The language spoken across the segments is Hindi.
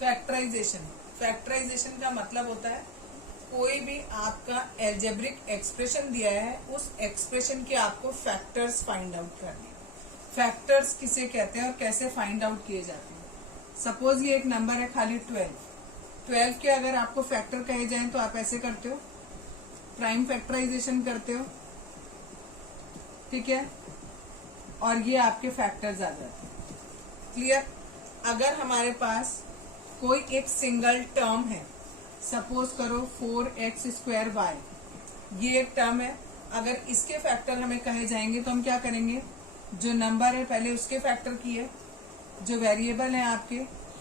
फैक्टराइजेशन, फैक्टराइजेशन का मतलब होता है कोई भी आपका एल्जेब्रिक एक्सप्रेशन दिया है, उस एक्सप्रेशन के आपको फैक्टर्स फाइंड आउट करने। फैक्टर्स किसे कहते हैं और कैसे फाइंड आउट किए जाते हैं। सपोज ये एक नंबर है खाली 12 के अगर आपको फैक्टर कहे जाएं तो आप ऐसे करते हो, प्राइम फैक्टराइजेशन करते हो, ठीक है, और ये आपके फैक्टर्स आ जाते हैं। क्लियर। अगर हमारे पास कोई एक सिंगल टर्म है, सपोज करो 4x²y, ये एक टर्म है, अगर इसके फैक्टर हमें कहे जाएंगे तो हम क्या करेंगे, जो नंबर है पहले उसके फैक्टर किए, जो वेरिएबल है आपके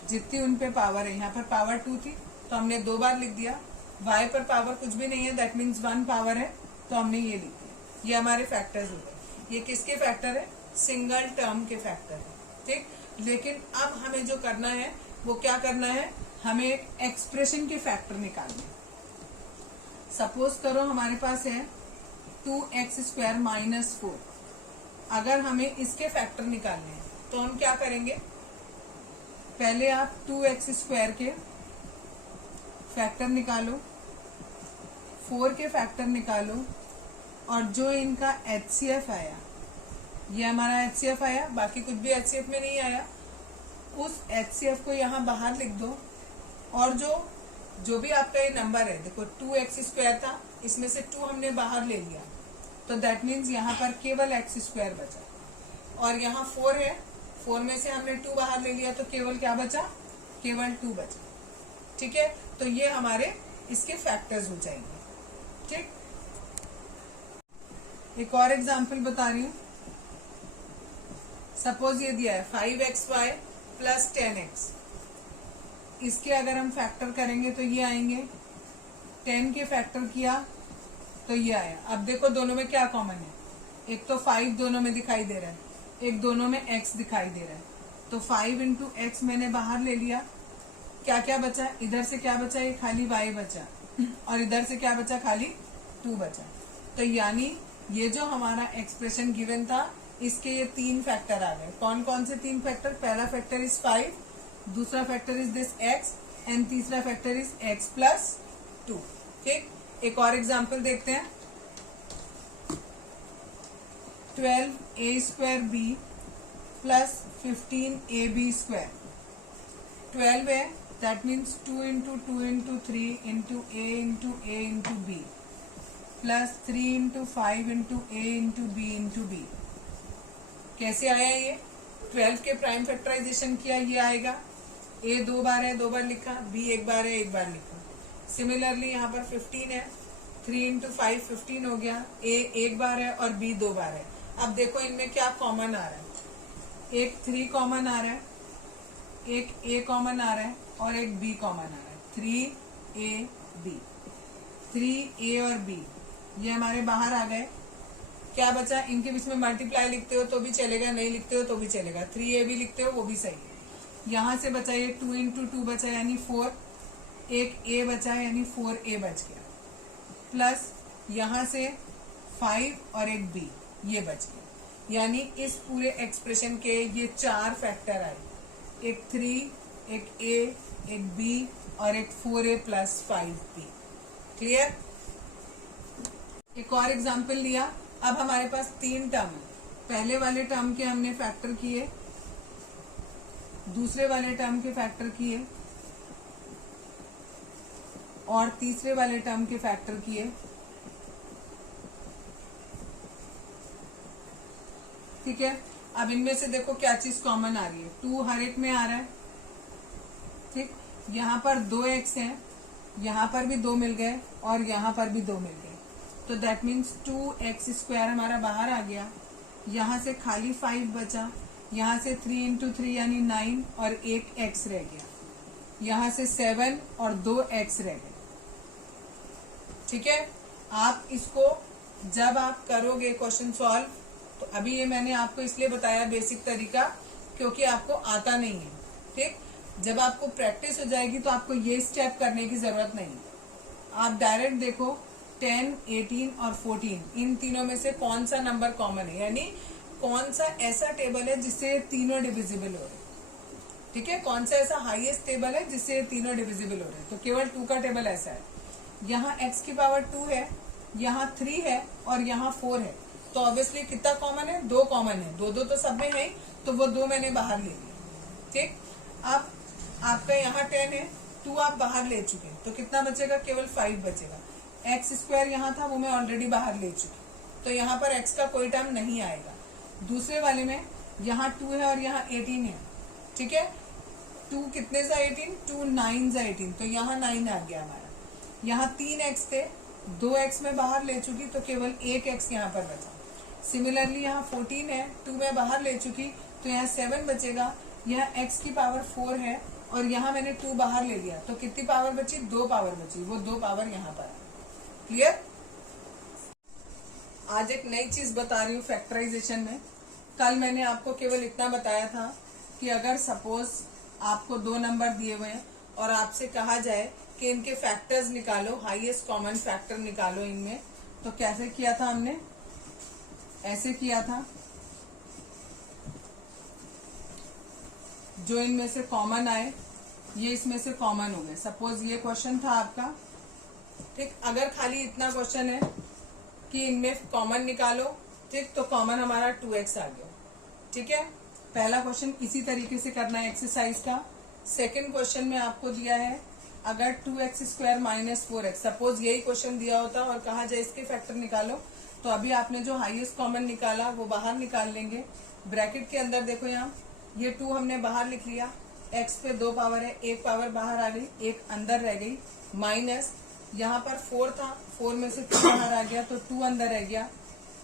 जितनी उन पे पावर है, यहाँ पर पावर 2 थी तो हमने 2 बार लिख दिया, y पर पावर कुछ भी नहीं है, दैट मीन्स 1 पावर है तो हमने ये लिख दिया। ये हमारे फैक्टर्स हो गए। ये किसके फैक्टर है, सिंगल टर्म के फैक्टर है, ठीक। लेकिन अब हमें जो करना है वो क्या करना है, हमें एक एक्सप्रेशन के फैक्टर निकालने। सपोज करो हमारे पास है 2x² - 4, अगर हमें इसके फैक्टर निकालने हैं तो हम क्या करेंगे, पहले आप 2x² के फैक्टर निकालो, 4 के फैक्टर निकालो, और जो इनका HCF आया, ये हमारा HCF आया, बाकी कुछ भी HCF में नहीं आया, उस HCF को यहाँ बाहर लिख दो, और जो भी आपका ये नंबर है, देखो 2x² था, इसमें से 2 हमने बाहर ले लिया तो दैट मीन्स यहाँ पर केवल x² बचा, और यहाँ 4 है, 4 में से हमने 2 बाहर ले लिया तो केवल क्या बचा, केवल 2 बचा, ठीक है। तो ये हमारे इसके फैक्टर्स हो जाएंगे, ठीक। एक और एग्जांपल बता रही हूँ। सपोज ये दिया है 5xy + 10x, इसके अगर हम फैक्टर करेंगे तो ये आएंगे, 10 के फैक्टर किया तो ये आया। अब देखो दोनों में क्या कॉमन है, एक तो 5 दोनों में दिखाई दे रहा है, एक दोनों में x दिखाई दे रहा है, तो 5 × x मैंने बाहर ले लिया, क्या क्या बचा, इधर से क्या बचा, ये खाली y बचा, और इधर से क्या बचा, खाली 2 बचा। तो यानी ये जो हमारा एक्सप्रेशन गिवन था, इसके ये 3 फैक्टर आ गए। कौन कौन से 3 फैक्टर, पहला फैक्टर इज 5, दूसरा factor is this x, and तीसरा फैक्टर इज x + 2, ठीक। एक और एग्जांपल देखते हैं। 12a² b + 15ab², 12 है, that means 2 × 2 × 3 × a × b + 3 × 5 × a × b × b। कैसे आया ये, 12 के प्राइम फैक्टराइजेशन किया, ये आएगा, a 2 बार है 2 बार लिखा, b 1 बार है 1 बार लिखा। सिमिलरली यहाँ पर 15 है, 3 × 5 15 हो गया, a 1 बार है और b 2 बार है। अब देखो इनमें क्या कॉमन आ रहा है, एक 3 कॉमन आ रहा है, एक a कॉमन आ रहा है और एक b कॉमन आ रहा है, 3ab, 3a और b ये हमारे बाहर आ गए। क्या बचा, इनके बीच में मल्टीप्लाई लिखते हो तो भी चलेगा, नहीं लिखते हो तो भी चलेगा, 3ab लिखते हो वो भी सही है। यहाँ से बचा ये 2 × 2 बचा यानी 4, एक a बचा यानी 4a बच गया, प्लस यहाँ से 5 और एक b ये बच गया, यानी इस पूरे एक्सप्रेशन के ये 4 फैक्टर आए, एक 3, एक a, एक b और एक 4a + 5b। क्लियर। एक और एग्जांपल लिया। अब हमारे पास 3 टर्म है, पहले वाले टर्म के हमने फैक्टर किए, दूसरे वाले टर्म के फैक्टर किए, और तीसरे वाले टर्म के फैक्टर किए, ठीक है। अब इनमें से देखो क्या चीज कॉमन आ रही है, 2 हर एक में आ रहा है, ठीक। यहाँ पर 2x है, यहाँ पर भी 2 मिल गए और यहाँ पर भी 2 मिल गए, तो दैट मीन्स 2x² हमारा बाहर आ गया, यहाँ से खाली 5 बचा, यहाँ से 3 × 3 यानी 9 और एक x रह गया, यहाँ से 7 और 2x रह गए, ठीक है। आप इसको जब आप करोगे क्वेश्चन सॉल्व, तो अभी ये मैंने आपको इसलिए बताया बेसिक तरीका क्योंकि आपको आता नहीं है, ठीक। जब आपको प्रैक्टिस हो जाएगी तो आपको ये स्टेप करने की जरूरत नहीं है, आप डायरेक्ट देखो 10, 18 और 14 इन तीनों में से कौन सा नंबर कॉमन है, यानी कौन सा ऐसा टेबल है जिससे तीनों डिविजिबल हो रहे, ठीक है, कौन सा ऐसा हाईएस्ट टेबल है जिससे ये तीनों डिविजिबल हो रहे हैं? तो केवल 2 का टेबल ऐसा है। यहाँ x की पावर 2 है, यहाँ 3 है और यहाँ 4 है। तो ऑब्वियसली कितना कॉमन है? 2 कॉमन है। दो तो सब में है ही, तो वो 2 मैंने बाहर ले लिया। ठीक, अब आपका यहाँ 10 है, 2 आप बाहर ले चुके, तो कितना बचेगा? केवल 5 बचेगा। एक्स स्क्वायर यहाँ था, वो मैं ऑलरेडी बाहर ले चुकी, तो यहाँ पर x का कोई टर्म नहीं आएगा। दूसरे वाले में यहाँ 2 है और यहाँ 18 है। ठीक है, 2 कितने सा 18? 2 9 सा 18, तो यहाँ 9 आ गया हमारा। यहाँ 3x थे, 2x में बाहर ले चुकी, तो केवल 1x यहाँ पर बचा। सिमिलरली यहाँ 14 है, 2 में बाहर ले चुकी, तो यहाँ 7 बचेगा। यहाँ x की पावर 4 है और यहाँ मैंने 2 बाहर ले लिया, तो कितनी पावर बची? 2 पावर बची, वो 2 पावर यहाँ पर। क्लियर? आज एक नई चीज बता रही हूँ फैक्टराइजेशन में। कल मैंने आपको केवल इतना बताया था कि अगर सपोज आपको 2 नंबर दिए हुए हैं और आपसे कहा जाए कि इनके फैक्टर्स निकालो, हाईएस्ट कॉमन फैक्टर निकालो इनमें, तो कैसे किया था हमने? ऐसे किया था, जो इनमें से कॉमन आए ये इसमें से कॉमन हो गए। सपोज ये क्वेश्चन था आपका, ठीक, अगर खाली इतना क्वेश्चन है कि इनमें कॉमन निकालो, ठीक, तो कॉमन हमारा 2x आ गया। ठीक है, पहला क्वेश्चन इसी तरीके से करना है एक्सरसाइज का। सेकंड क्वेश्चन में आपको दिया है अगर 2x square minus 4x, suppose यही क्वेश्चन दिया होता और कहा जाए इसके फैक्टर निकालो, तो अभी आपने जो हाईएस्ट कॉमन निकाला वो बाहर निकाल लेंगे। ब्रैकेट के अंदर देखो, यहाँ ये 2 हमने बाहर लिख लिया, x पे 2 पावर है, 1 पावर बाहर आ गई, 1 अंदर रह गई, माइनस यहाँ पर 4 था, 4 में से 2 बाहर आ गया, तो 2 अंदर रह गया।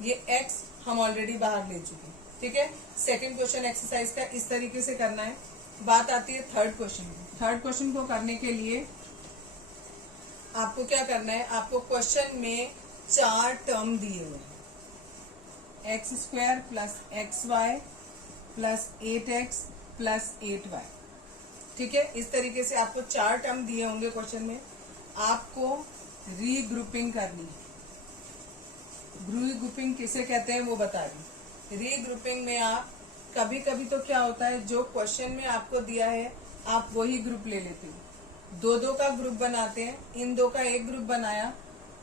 ये x हम ऑलरेडी बाहर ले चुके। ठीक है, सेकंड क्वेश्चन एक्सरसाइज का इस तरीके से करना है। बात आती है थर्ड क्वेश्चन में। थर्ड क्वेश्चन को करने के लिए आपको क्या करना है? आपको क्वेश्चन में 4 टर्म दिए हुए हैं, x square plus x y plus 8x plus 8y। ठीक है, इस तरीके से आपको 4 टर्म दिए होंगे क्वेश्चन में। आपको रीग्रुपिंग करनी है। रीग्रुपिंग किसे कहते हैं वो बता रही। रीग्रुपिंग में आप कभी कभी तो क्या होता है, जो क्वेश्चन में आपको दिया है आप वही ग्रुप ले लेते हो। 2-2 का ग्रुप बनाते हैं, इन 2 का एक ग्रुप बनाया,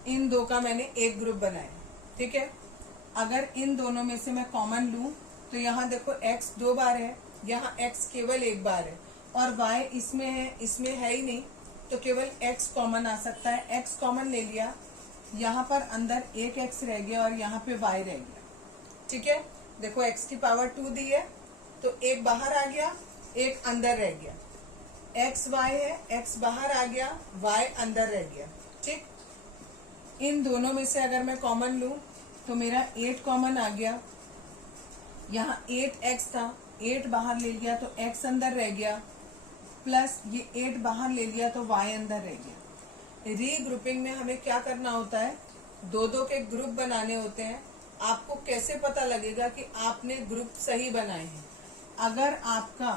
इन 2 का मैंने एक ग्रुप बनाया। ठीक है, अगर इन दोनों में से मैं कॉमन लूं तो यहाँ देखो x 2 बार है, यहाँ x केवल 1 बार है और y इसमें है ही नहीं, तो केवल x कॉमन आ सकता है। x कॉमन ले लिया, यहाँ पर अंदर एक x रह गया और यहाँ पे y रह गया। ठीक है, देखो x की पावर 2 दी है, तो एक बाहर आ गया, एक अंदर रह गया। x y है, x बाहर आ गया, y अंदर रह गया। ठीक, इन दोनों में से अगर मैं कॉमन लूं तो मेरा 8 कॉमन आ गया। यहाँ 8x था, 8 बाहर ले लिया तो x अंदर रह गया, प्लस ये 8 बाहर ले लिया तो y अंदर रह गया। रीग्रुपिंग में हमें क्या करना होता है? 2-2 के ग्रुप बनाने होते हैं। आपको कैसे पता लगेगा कि आपने ग्रुप सही बनाए हैं? अगर आपका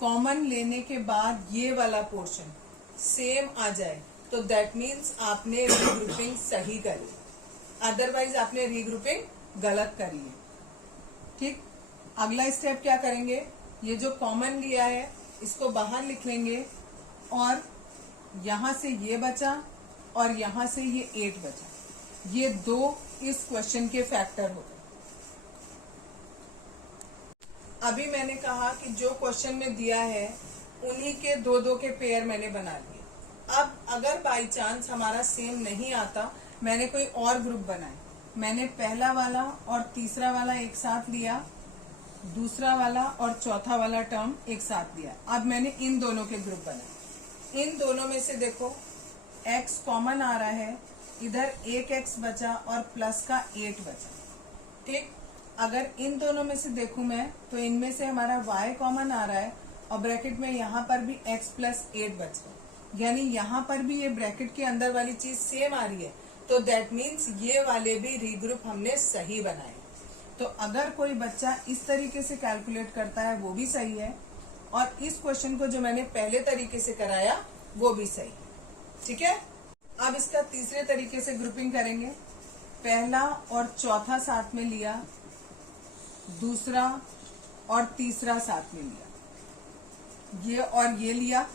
कॉमन लेने के बाद ये वाला पोर्शन सेम आ जाए तो दैट मीन्स आपने रीग्रुपिंग सही करी, अदरवाइज आपने रीग्रुपिंग गलत करी है। ठीक, अगला स्टेप क्या करेंगे? ये जो कॉमन लिया है इसको बाहर लिख लेंगे और यहां से ये बचा और यहां से ये 8 बचा। ये 2 इस क्वेश्चन के फैक्टर हो गए। अभी मैंने कहा कि जो क्वेश्चन में दिया है उन्हीं के 2-2 के पेयर मैंने बना लिए। अब अगर बाई चांस हमारा सेम नहीं आता, मैंने कोई और ग्रुप बनाए। मैंने पहला वाला और तीसरा वाला एक साथ लिया, दूसरा वाला और चौथा वाला टर्म एक साथ लिया। अब मैंने इन दोनों के ग्रुप बनाए। इन दोनों में से देखो x कॉमन आ रहा है, इधर एक x बचा और प्लस का 8 बचा। ठीक, अगर इन दोनों में से देखूं मैं तो इनमें से हमारा y कॉमन आ रहा है और ब्रैकेट में यहाँ पर भी x प्लस 8 बचा, यानी यहाँ पर भी ये ब्रैकेट के अंदर वाली चीज सेम आ रही है, तो दैट मीन्स ये वाले भी रीग्रुप हमने सही बनाए। तो अगर कोई बच्चा इस तरीके से कैलकुलेट करता है वो भी सही है, और इस क्वेश्चन को जो मैंने पहले तरीके से कराया वो भी सही है। ठीक है, अब इसका तीसरे तरीके से ग्रुपिंग करेंगे। पहला और चौथा साथ में लिया, दूसरा और तीसरा साथ में लिया। ये और ये लिया,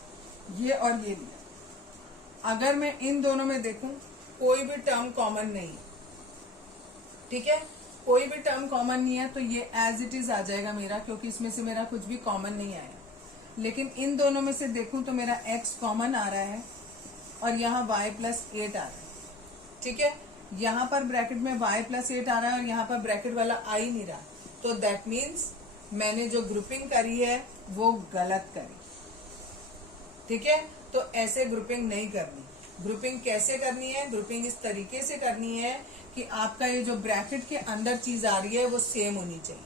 ये और ये लिया। अगर मैं इन दोनों में देखूं कोई भी टर्म कॉमन नहीं है, ठीक है, कोई भी टर्म कॉमन नहीं है, तो ये एज इट इज आ जाएगा मेरा, क्योंकि इसमें से मेरा कुछ भी कॉमन नहीं आया। लेकिन इन दोनों में से देखूं तो मेरा x कॉमन आ रहा है और यहाँ y+8 आ रहा है, ठीक है। यहाँ पर ब्रैकेट में y+8 आ रहा है और यहाँ पर ब्रैकेट वाला आ ही नहीं रहा, तो दैट मीन्स मैंने जो ग्रुपिंग करी है वो गलत करी, ठीक है। तो ऐसे ग्रुपिंग नहीं करनी। ग्रुपिंग कैसे करनी है? ग्रुपिंग इस तरीके से करनी है कि आपका ये जो ब्रैकेट के अंदर चीज आ रही है वो सेम होनी चाहिए,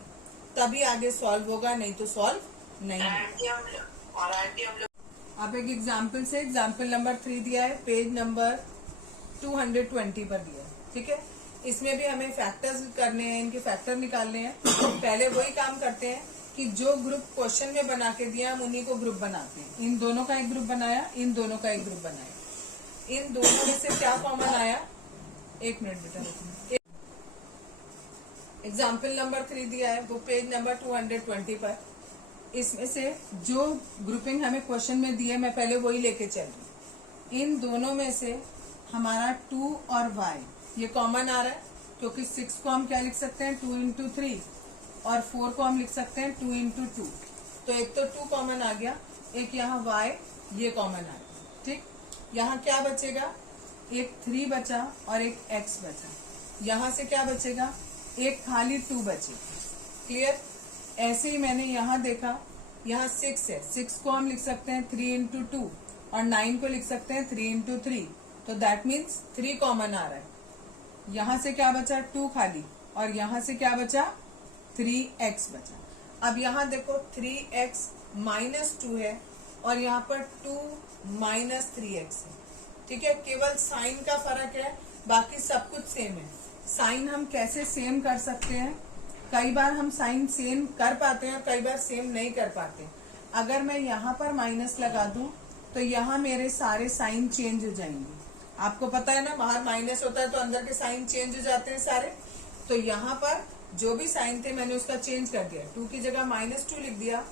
तभी आगे सॉल्व होगा, नहीं तो सॉल्व नहीं होगा। आप एक एग्जाम्पल से एग्जाम्पल नंबर 3 दिया है, पेज नंबर 220 पर दिया है, ठीक है। इसमें भी हमें फैक्टर्स करने हैं, इनके फैक्टर निकालने हैं। पहले वही काम करते हैं कि जो ग्रुप क्वेश्चन में बना के दिया हम उन्हीं को ग्रुप बनाते हैं। इन दोनों का एक ग्रुप बनाया, इन दोनों का एक ग्रुप बनाया। इन दोनों में से क्या कॉमन आया? एक मिनट बेटा, एग्जाम्पल नंबर 3 दिया है वो पेज नंबर 220 पर। इसमें से जो ग्रुपिंग हमें क्वेश्चन में दी है मैं पहले वही लेके चल रही। इन दोनों में से हमारा 2 और y ये कॉमन आ रहा है, क्योंकि 6 को हम क्या लिख सकते हैं 2 इंटू 3 और 4 को हम लिख सकते हैं 2 इंटू 2। तो एक तो 2 कॉमन आ गया, एक यहाँ y ये कॉमन आ गया, ठीक। यहाँ क्या बचेगा? एक 3 बचा और एक x बचा। यहाँ से क्या बचेगा? एक खाली 2 बचे। क्लियर? ऐसे ही मैंने यहाँ देखा, यहाँ 6 है, 6 को हम लिख सकते हैं 3 इंटू 2 और 9 को लिख सकते हैं 3 इंटू 3। तो दैट मीन्स 3 कॉमन आ रहा है। यहाँ से क्या बचा? 2 खाली, और यहाँ से क्या बचा? 3x बचा। अब यहाँ देखो 3x माइनस 2 है और यहाँ पर 2 माइनस 3x है, ठीक है। केवल साइन का फर्क है, बाकी सब कुछ सेम है। साइन हम कैसे सेम कर सकते हैं? कई बार हम साइन सेम कर पाते हैं और कई बार सेम नहीं कर पाते। अगर मैं यहाँ पर माइनस लगा दूं तो यहाँ मेरे सारे साइन चेंज हो जाएंगे। आपको पता है ना, बाहर माइनस होता है तो अंदर के साइन चेंज हो जाते हैं सारे। तो यहाँ पर जो भी साइन थे मैंने उसका चेंज कर दिया। 2 की जगह -2 लिख दिया,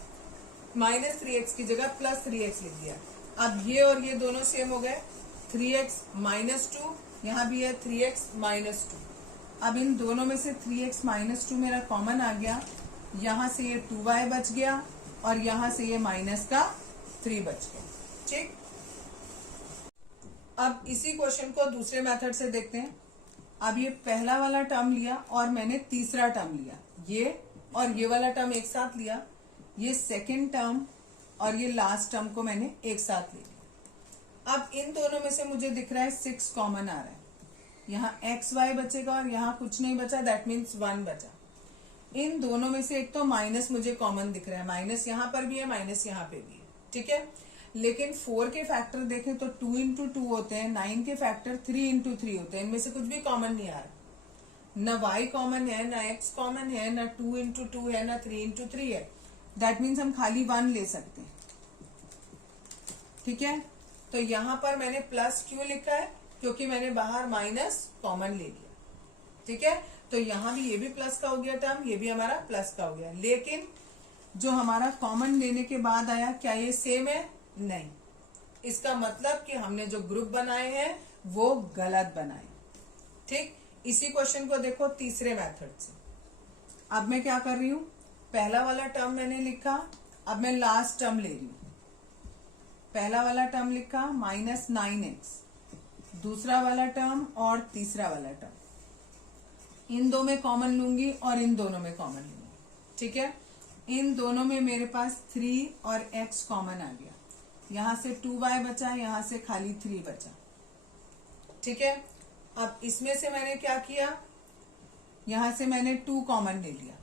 माइनस 3x की जगह प्लस 3x लिख दिया। अब ये और ये दोनों सेम हो गए। 3x माइनस 2, यहाँ भी है 3x माइनस 2। अब इन दोनों में से 3x माइनस 2 मेरा कॉमन आ गया। यहाँ से ये 2y बच गया और यहाँ से ये माइनस का 3 बच गया, ठीक। अब इसी क्वेश्चन को दूसरे मेथड से देखते हैं। अब ये पहला वाला टर्म लिया और मैंने तीसरा टर्म लिया, ये और ये वाला टर्म एक साथ लिया। ये सेकंड टर्म और ये लास्ट टर्म को मैंने एक साथ ले लिया। अब इन दोनों में से मुझे दिख रहा है 6 कॉमन आ रहा है। यहाँ एक्स वाई बचेगा और यहाँ कुछ नहीं बचा, दैट मीन्स 1 बचा। इन दोनों में से एक तो माइनस मुझे कॉमन दिख रहा है, माइनस यहाँ पर भी है, माइनस यहाँ पे भी है, ठीक है। लेकिन 4 के फैक्टर देखें तो 2 इंटू 2 होते हैं, 9 के फैक्टर 3 इंटू 3 होते हैं। इनमें से कुछ भी कॉमन नहीं आ रहा, न y कॉमन है, न x कॉमन है, न 2 इंटू 2 है, न 3 इंटू 3 है। दैट मीन्स हम खाली 1 ले सकते हैं, ठीक है। तो यहाँ पर मैंने प्लस क्यों लिखा है? क्योंकि मैंने बाहर माइनस कॉमन ले लिया, ठीक है। तो यहाँ भी ये भी प्लस का हो गया टर्म, ये भी हमारा प्लस का हो गया। लेकिन जो हमारा कॉमन लेने के बाद आया, क्या ये सेम है? नहीं। इसका मतलब कि हमने जो ग्रुप बनाए हैं वो गलत बनाए, ठीक। इसी क्वेश्चन को देखो तीसरे मेथड से। अब मैं क्या कर रही हूं, पहला वाला टर्म मैंने लिखा, अब मैं लास्ट टर्म ले रही हूं। पहला वाला टर्म लिखा -9x, दूसरा वाला टर्म और तीसरा वाला टर्म। इन दो में कॉमन लूंगी और इन दोनों में कॉमन लूंगी, ठीक है। इन दोनों में मेरे पास 3 और x कॉमन आ गया। यहां से 2y बचा, यहां से खाली 3 बचा, ठीक है। अब इसमें से मैंने क्या किया, यहां से मैंने 2 कॉमन ले लिया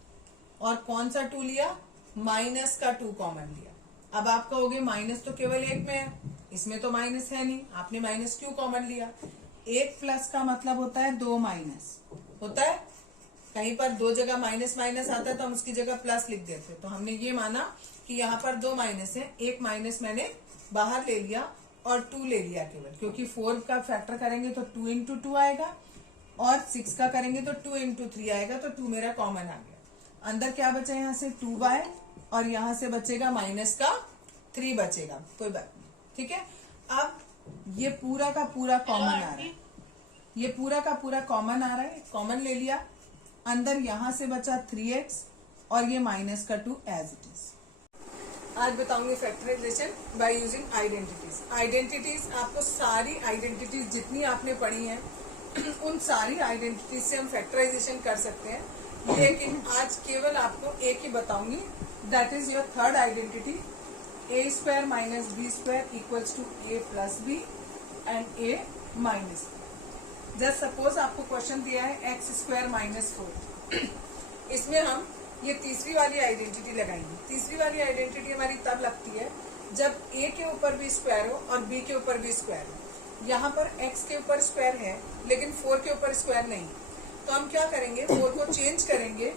और कौन सा 2 लिया? माइनस का 2 कॉमन लिया। अब आप कहोगे माइनस तो केवल एक में है, इसमें तो माइनस है नहीं, आपने माइनस क्यों कॉमन लिया? एक प्लस का मतलब होता है 2 माइनस होता है। कहीं पर 2 जगह माइनस माइनस आता है तो हम उसकी जगह प्लस लिख देते हैं। तो हमने ये माना कि यहाँ पर 2 माइनस है, एक माइनस मैंने बाहर ले लिया और 2 ले लिया केवल, क्योंकि 4 का फैक्टर करेंगे तो 2 इंटू 2 आएगा और 6 का करेंगे तो 2 इंटू 3 आएगा। तो 2 मेरा कॉमन आ गया। अंदर क्या बचा? यहाँ से 2y और यहाँ से बचेगा माइनस का 3 बचेगा, कोई बात नहीं, ठीक है। अब ये पूरा का पूरा कॉमन आ रहा है, ये पूरा का पूरा कॉमन आ रहा है, कॉमन ले लिया, अंदर यहां से बचा 3x और ये माइनस का 2 एज इट इज। आज बताऊंगी factorization by using identities. Identities आपको सारी आइडेंटिटीज जितनी आपने पढ़ी हैं उन सारी आइडेंटिटीज से हम फैक्टराइजेशन कर सकते हैं, लेकिन आज केवल आपको एक ही बताऊंगी, that is your third identity, a square minus B square equals to a plus B and a minus B. Just suppose आपको क्वेश्चन दिया है एक्स स्क्वायर माइनस 4, इसमें हम ये तीसरी वाली आइडेंटिटी लगाएंगे। तीसरी वाली आइडेंटिटी हमारी तब लगती है जब a के ऊपर भी स्क्वायर हो और b के ऊपर भी स्क्वायर हो। यहाँ पर x के ऊपर स्क्वायर है लेकिन 4 के ऊपर स्क्वायर नहीं, तो हम क्या करेंगे, 4 को चेंज करेंगे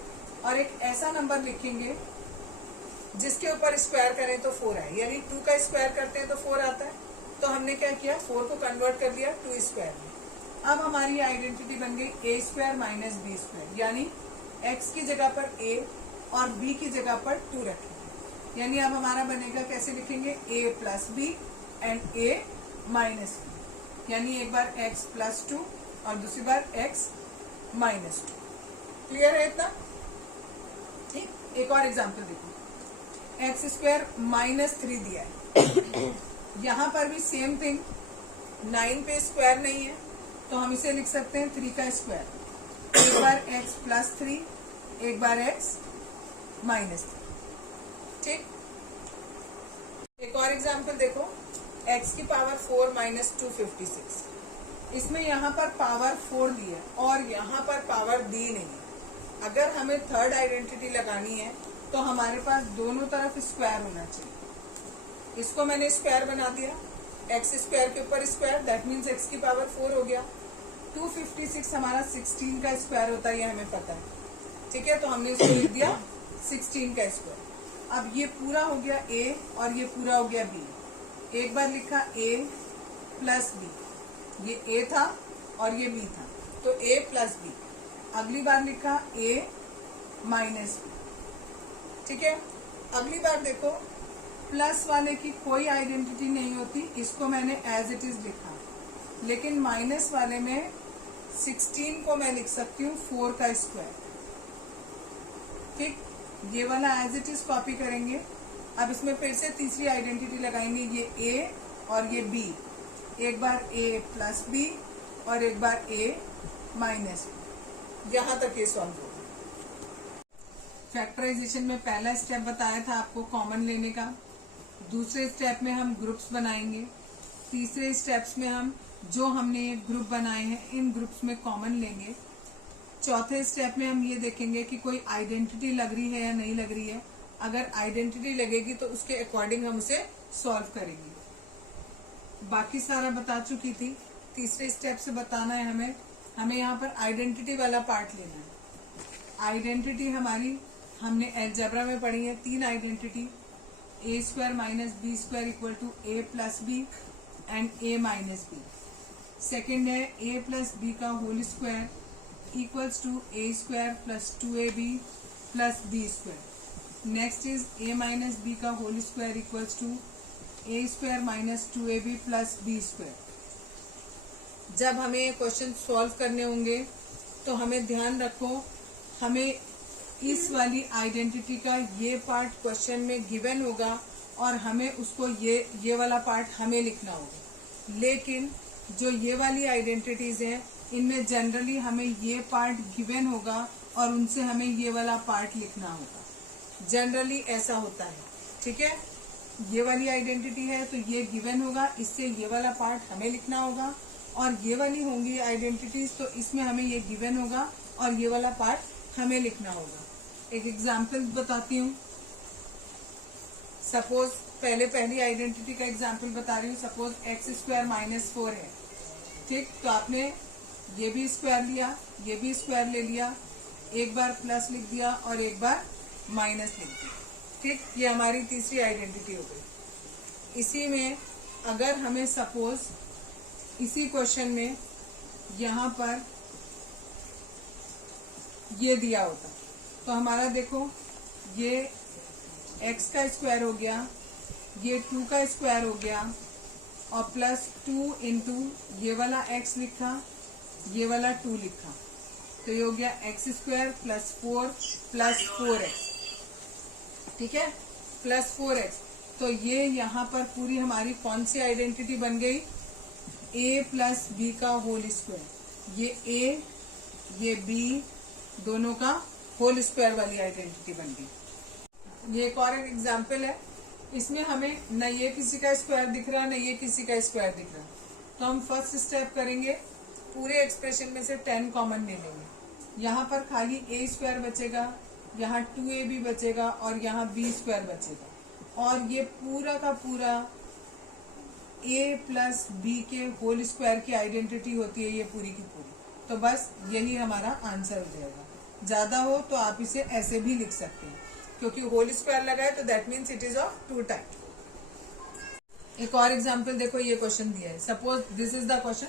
और एक ऐसा नंबर लिखेंगे जिसके ऊपर स्क्वायर करें तो 4 आए, यानी 2 का स्क्वायर करते हैं तो 4 आता है। तो हमने क्या किया, 4 को कन्वर्ट कर दिया 2 स्क्वायर में। अब हमारी आइडेंटिटी बन गई a square minus B square, यानी x की जगह पर a और b की जगह पर 2 रखेंगे, यानी अब हमारा बनेगा, कैसे लिखेंगे, a plus B and a minus B, यानी एक बार x प्लस 2 और दूसरी बार x माइनस 2। क्लियर है इतना? ठीक। एक और एग्जांपल देखो, एक्स स्क्वायर माइनस 3 दिया है, यहाँ पर भी सेम थिंग, 9 पे स्क्वायर नहीं है तो हम इसे लिख सकते हैं 3 का स्क्वायर, एक बार x प्लस 3, एक बार x माइनस 3। ठीक। एक और एग्जांपल देखो, x की पावर 4 माइनस 256, इसमें यहाँ पर पावर 4 दी है और यहाँ पर पावर दी नहीं है। अगर हमें थर्ड आइडेंटिटी लगानी है तो हमारे पास दोनों तरफ स्क्वायर होना चाहिए। इसको मैंने स्क्वायर बना दिया, एक्स स्क्वायर के ऊपर स्क्वायर, दैट मीन्स एक्स की पावर 4 हो गया। 256 हमारा 16 का स्क्वायर होता है, ये हमें पता है, ठीक है, तो हमने इसको लिख दिया 16 का स्क्वायर। अब ये पूरा हो गया a और ये पूरा हो गया b, एक बार लिखा a प्लस b, ये a था और ये b था, तो a प्लस b। अगली बार लिखा a माइनस b, ठीक है। अगली बार देखो, प्लस वाले की कोई आइडेंटिटी नहीं होती, इसको मैंने एज इट इज लिखा, लेकिन माइनस वाले में 16 को मैं लिख सकती हूँ 4 का स्क्वायर। ठीक, ये वाला एज इट इज कॉपी करेंगे। अब इसमें फिर से तीसरी आइडेंटिटी लगाएंगे, ये a और ये b, एक बार a प्लस b और एक बार a माइनस b। यहां तक ये सॉल्व होगा। फैक्टराइजेशन में पहला स्टेप बताया था आपको कॉमन लेने का, दूसरे स्टेप में हम ग्रुप्स बनाएंगे, तीसरे स्टेप्स में हम जो हमने ग्रुप बनाए हैं इन ग्रुप्स में कॉमन लेंगे, चौथे स्टेप में हम ये देखेंगे कि कोई आइडेंटिटी लग रही है या नहीं लग रही है। अगर आइडेंटिटी लगेगी तो उसके अकॉर्डिंग हम उसे सॉल्व करेंगे। बाकी सारा बता चुकी थी, तीसरे स्टेप से बताना है हमें यहाँ पर आइडेंटिटी वाला पार्ट लेना है। आइडेंटिटी हमारी हमने अलजेब्रा में पढ़ी है, 3 identity, a square minus B square equal to a plus B and a minus B. Second है a प्लस बी का whole square equals to a square plus 2ab plus B square. Next is a minus B का whole square equals to a square minus 2ab plus B square. जब हमें क्वेश्चन सॉल्व करने होंगे तो हमें ध्यान रखो, हमें इस वाली आइडेंटिटी का ये पार्ट क्वेश्चन में गिवन होगा और हमें उसको ये वाला पार्ट हमें लिखना होगा। लेकिन जो ये वाली आइडेंटिटीज हैं इनमें जनरली हमें ये पार्ट गिवन होगा और उनसे हमें ये वाला पार्ट लिखना होगा। जनरली ऐसा होता है, ठीक है। ये वाली आइडेंटिटी है तो ये गिवन होगा, इससे ये वाला पार्ट हमें लिखना होगा, और ये वाली होंगी आइडेंटिटीज तो इसमें हमें ये गिवन होगा और ये वाला पार्ट हमें लिखना होगा। एक एग्जाम्पल बताती हूँ। सपोज पहली आइडेंटिटी का एग्जाम्पल बता रही हूँ। सपोज एक्स स्क्वायर माइनस 4 है, ठीक, तो आपने ये भी स्क्वायर लिया, ये भी स्क्वायर ले लिया, एक बार प्लस लिख दिया और एक बार माइनस लिख दिया, ठीक। ये हमारी तीसरी आइडेंटिटी हो गई। इसी में अगर हमें सपोज इसी क्वेश्चन में यहाँ पर ये दिया होता तो हमारा देखो, ये x का स्क्वायर हो गया, ये 2 का स्क्वायर हो गया और प्लस 2 इंटू ये वाला x लिखा, ये वाला 2 लिखा, तो ये हो गया x square plus 4 plus 4x, ठीक है, प्लस 4x। तो ये यहाँ पर पूरी हमारी कौन सी आइडेंटिटी बन गई, a प्लस बी का होल स्क्वायर। ये a ये b दोनों का होल स्क्वायर वाली आइडेंटिटी बन गई। ये एक और एग्जाम्पल है, इसमें हमें न ये किसी का स्क्वायर दिख रहा न ये किसी का स्क्वायर दिख रहा, तो हम फर्स्ट स्टेप करेंगे, पूरे एक्सप्रेशन में से 10 कॉमन ले लेंगे। यहाँ पर खाली a स्क्वायर बचेगा, यहाँ 2ab बचेगा और यहाँ b स्क्वायर बचेगा, और ये पूरा का पूरा a प्लस b के होल स्क्वायर की आइडेंटिटी होती है ये पूरी की पूरी। तो बस यही हमारा आंसर हो जाएगा। ज्यादा हो तो आप इसे ऐसे भी लिख सकते हैं, क्योंकि होल स्क्वायर लगा है तो that means it is of 2 type. एक और एग्जांपल देखो, ये क्वेश्चन दिया है, suppose this is the question,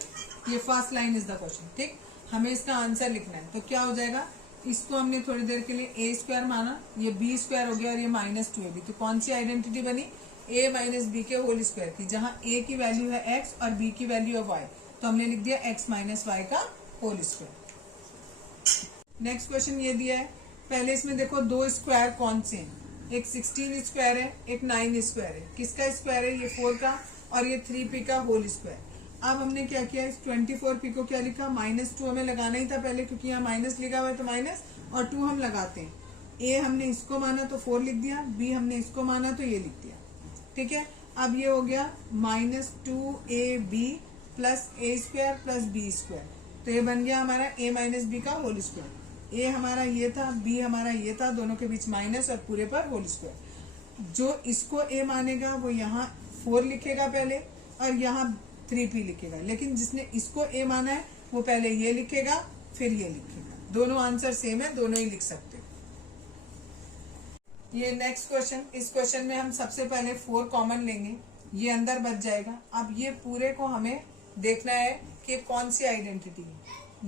ये first line is the question, ठीक। हमें इसका आंसर लिखना है, तो क्या हो जाएगा, इसको हमने थोड़ी देर के लिए a स्क्वायर माना, ये b स्क्वायर हो गया और ये माइनस 2ab, तो कौन सी आइडेंटिटी बनी, a माइनस बी के होल स्क्वायर की, जहां a की वैल्यू है x और b की वैल्यू है y, तो हमने लिख दिया x माइनस वाई का होल स्क्वायर। नेक्स्ट क्वेश्चन ये दिया है, पहले इसमें देखो दो स्क्वायर कौन से हैं, एक 16 स्क्वायर है, एक 9 स्क्वायर है। किसका स्क्वायर है, ये 4 का और ये 3p का होल स्क्वायर। अब हमने क्या किया, इस 24p को क्या लिखा, -2 हमें लगाना ही था पहले, क्योंकि यहाँ माइनस लिखा हुआ है तो माइनस और 2 हम लगाते हैं। a हमने इसको माना तो 4 लिख दिया, b हमने इसको माना तो ये लिख दिया, ठीक है। अब ये हो गया -2ab plus a square plus b square, तो ये बन गया हमारा a माइनस बी का होल स्क्वायर। a हमारा ये था, b हमारा ये था, दोनों के बीच माइनस और पूरे पर होल स्क्वायर। जो इसको a मानेगा वो यहाँ 4 लिखेगा पहले और यहाँ 3p लिखेगा, लेकिन जिसने इसको a माना है वो पहले ये लिखेगा फिर ये लिखेगा। दोनों आंसर सेम है, दोनों ही लिख सकते हो। ये नेक्स्ट क्वेश्चन, इस क्वेश्चन में हम सबसे पहले 4 कॉमन लेंगे, ये अंदर बच जाएगा। अब ये पूरे को हमें देखना है कि कौन सी आइडेंटिटी है।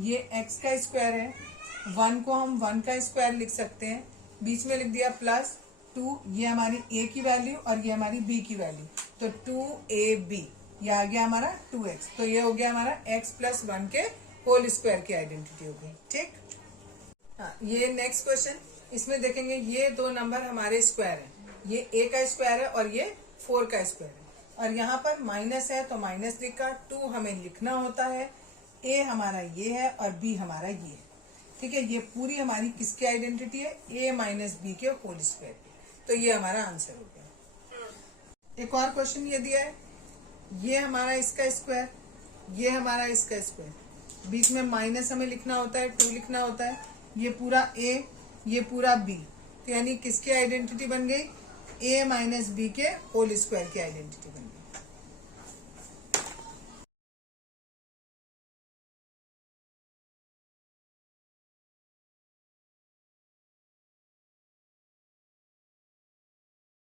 ये x का स्क्वायर है, 1 को हम 1 का स्क्वायर लिख सकते हैं, बीच में लिख दिया प्लस 2, ये हमारी a की वैल्यू और ये हमारी b की वैल्यू, तो 2ab, ये आ गया हमारा 2x, तो ये हो गया हमारा x प्लस 1 के होल स्क्वायर की आइडेंटिटी हो गई, ठीक। हाँ, ये नेक्स्ट क्वेश्चन, इसमें देखेंगे ये दो नंबर हमारे स्क्वायर है, ये a का स्क्वायर है और ये 4 का स्क्वायर है, और यहाँ पर माइनस है तो माइनस लिखा, 2 हमें लिखना होता है, a हमारा ये है और b हमारा ये है, ठीक है। ये पूरी हमारी किसकी आइडेंटिटी है, a माइनस बी के होल स्क्वायर की, तो ये हमारा आंसर हो गया। एक और क्वेश्चन ये दिया है, ये हमारा इसका स्क्वायर, ये हमारा इसका स्क्वायर, बीच में माइनस हमें लिखना होता है, 2 लिखना होता है, ये पूरा a ये पूरा b, तो यानी किसकी आइडेंटिटी बन गई, a माइनस बी के होल स्क्वायर की आइडेंटिटी बन गई।